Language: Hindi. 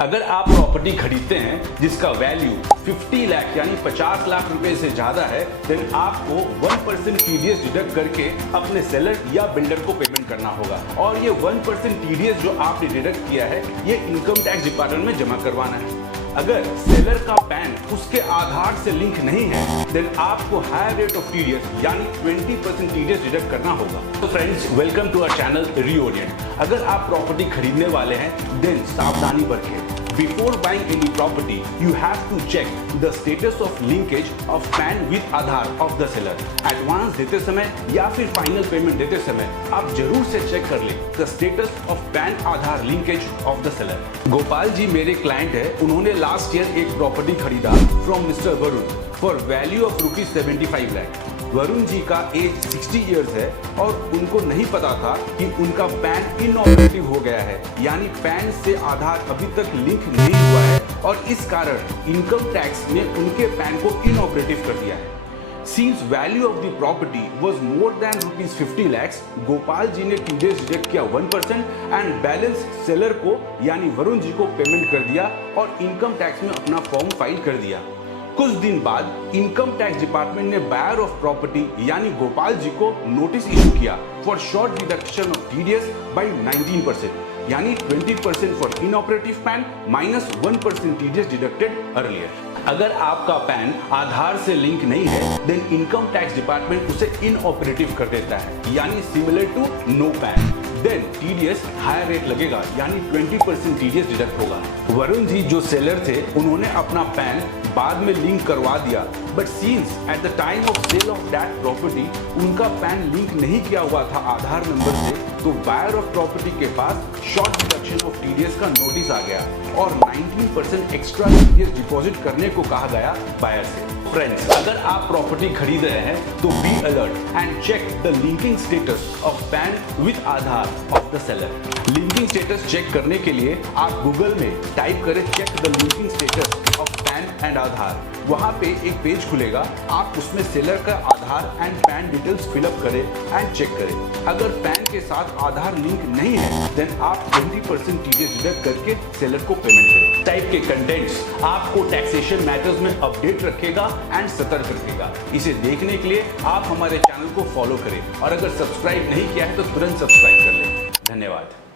अगर आप प्रॉपर्टी खरीदते हैं जिसका वैल्यू 50 लाख यानी 50 लाख रुपए से ज्यादा है, देन आपको 1% टीडीएस डिडक्ट करके अपने सेलर या बिल्डर को पेमेंट करना होगा। और ये 1% टीडीएस जो आपने डिडक्ट किया है, ये इनकम टैक्स डिपार्टमेंट में जमा करवाना है। अगर सेलर का पैन उसके आधार से लिंक नहीं है, देन आपको हायर रेट ऑफ टीडीएस यानी 20% टीडीएस डिडक्ट करना होगा। तो friends, welcome to our channel reorient. अगर आप प्रॉपर्टी खरीदने वाले हैं, देन सावधानी बरतें। Before buying any property, you have to check the status of linkage of PAN with Aadhaar of the seller. Advance देते समय या फिर फाइनल पेमेंट देते समय आप जरूर से चेक कर लें the status of PAN Aadhaar linkage of the seller. Gopal ji मेरे क्लाइंट है, उन्होंने लास्ट ईयर एक प्रॉपर्टी खरीदा from Mr Varun for value of ₹75 lakh. Varun ji का एज 60 इयर्स है और उनको नहीं पता था कि उनका पैन इनऑपरेटिव हो गया है, यानी पैन से आधार अभी तक लिंक नहीं हुआ है और इस कारण इनकम टैक्स ने उनके पैन को इनऑपरेटिव कर दिया है। Since value of the property was more than ₹50 lakhs, Gopal ji ने टीडीएस डिडक्ट किया 1% एंड बैलेंस सेलर को यानी वरुण जी को पेमेंट कर दिया और इनकम टैक्स में अपना फॉर्म फाइल कर दिया। कुछ दिन बाद इनकम टैक्स डिपार्टमेंट ने बायर ऑफ प्रॉपर्टी यानी गोपाल जी को नोटिस इशू किया for short deduction of TDS by 19%, यानी 20% for inoperative PAN minus 1% TDS deducted earlier. अगर आपका पैन आधार से लिंक नहीं है, देन इनकम टैक्स डिपार्टमेंट उसे इनऑपरेटिव कर देता है, यानी similar to no PAN. Then TDS higher rate लगेगा, यानी 20% टीडीएस डिडक्ट होगा। वरुण जी जो सेलर थे, उन्होंने अपना पैन बाद में लिंक करवा दिया, but since at the time of sale of that property उनका पैन लिंक नहीं किया हुआ था आधार नंबर से, तो बायर ऑफ प्रॉपर्टी के पास शॉर्ट डिडक्शन ऑफ टीडीएस का नोटिस आ गया और 19% एक्स्ट्रा टीडीएस डिपॉजिट करने को कहा गया बायर से। फ्रेंड्स, अगर आप प्रॉपर्टी खरीद रहे हैं तो be alert and check the linking status of PAN with Aadhaar of the seller. Linking status check करने के लिए आप गूगल में टाइप करें check the linking status of PAN and Aadhaar. वहां पे एक पेज खुलेगा, आप उसमें सेलर का Aadhaar and PAN details fill up करें एंड चेक करें। अगर पैन के साथ आधार लिंक नहीं है, देन आप 20% टीडीएस डिडक्ट करके सेलर को पेमेंट करें। टाइप के कंटेंट्स आपको टैक्सेशन मैटर्स में अपडेट रखेगा एंड सतर्क रखेगा। इसे देखने के लिए आप हमारे चैनल को फॉलो करें और अगर सब्सक्राइब नहीं किया है तो तुरंत सब्सक्राइब कर लें। धन्यवाद।